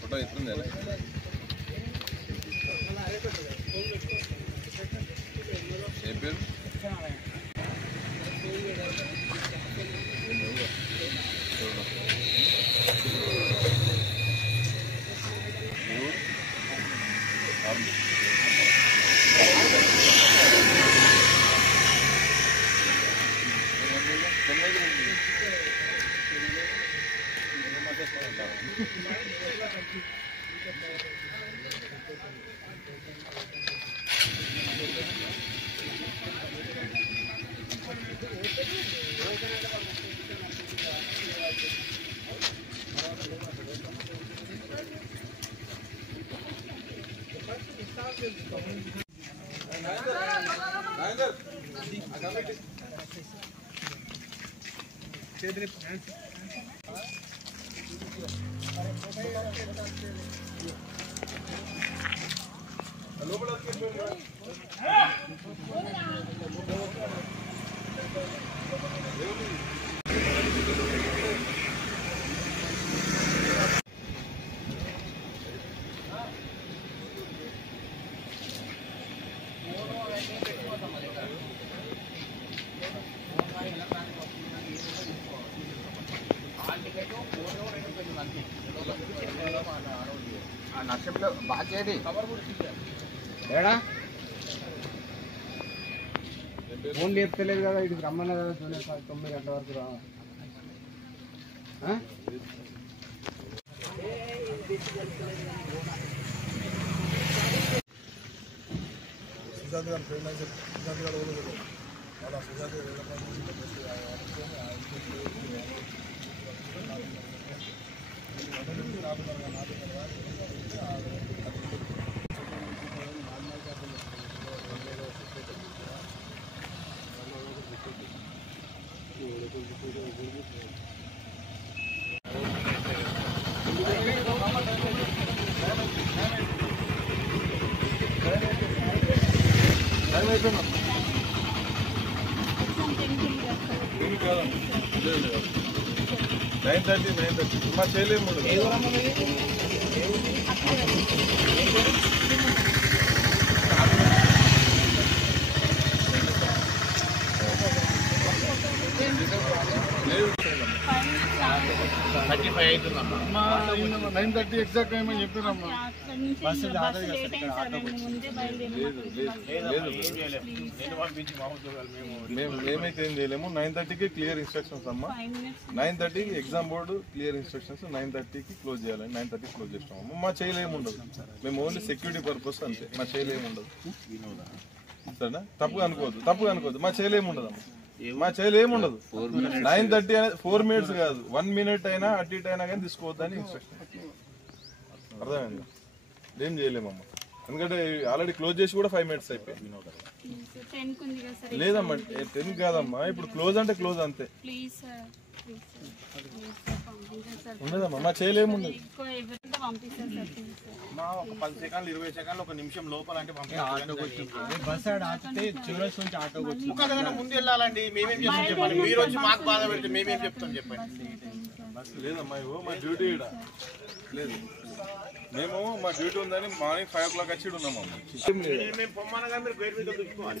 photo ఎత్తుంది ఏ పేరు నర్సంలో బాగా చేయది ఏడా ఫోన్ లేపుతలేదు కదా ఇటు రమ్మన్నా కదా 9 గంటల వరకు రా సుజాత్ గారు సుజాత్ గారు అలా సుజాత్ నైన్ థర్టీ మా చేయలేము అవుతుందమ్మా 9:30 ఎగ్జాక్ట్ టైం అని చెప్పారమ్మా మేమైతే ఏం చేయలేము 9:30కి క్లియర్ ఇన్స్ట్రక్షన్స్ అమ్మా 9:30కి ఎగ్జామ్ బోర్డు క్లియర్ ఇన్స్ట్రక్షన్స్ 9:30కి క్లోజ్ చేయాలని 9:30కి క్లోజ్ చేస్తాము మా చేయలేము ఉండదు మేము ఓన్లీ సెక్యూరిటీ పర్పస్ అంతే మా చేయలేము ఉండదు సరేనా తప్పుగా అనుకోవద్దు మా చేయలేము ఉండదు మా చేయలేము ఉండదు 9:30 అనేది 4 minutes కాదు 1 minute అయినా అటు ఇటు అయినా కానీ తీసుకోవద్దని ఇన్స్ట్రక్షన్ అర్థమైంది ఏం చేయలేమమ్మా ఎందుకంటే ఆల్రెడీ క్లోజ్ చేసి కూడా 5 minutes అయిపోయాయి లేదమ్మా 10 కాదమ్మా ఇప్పుడు క్లోజ్ అంటే క్లోజ్ అంతే ఉండదమ్మా మా చేయలేము ఉండదు 10 సెకండ్లు 20 సెకండ్లు 1 నిమిషం లోపల అంటే ముందు వెళ్ళాలండి మేమేం చేస్తాం చెప్పండి మీరు వచ్చి మాకు బాధ పెడితే మేమేం చెప్తాం చెప్పండి లేదమ్మా మా డ్యూటీ లేదు మేము మా డ్యూటీ ఉందని మార్నింగ్ 5 o'clock వచ్చి ఉన్నాము మేము పొమ్మనగా మీరు గేట్ మీద చూసుకోవాలి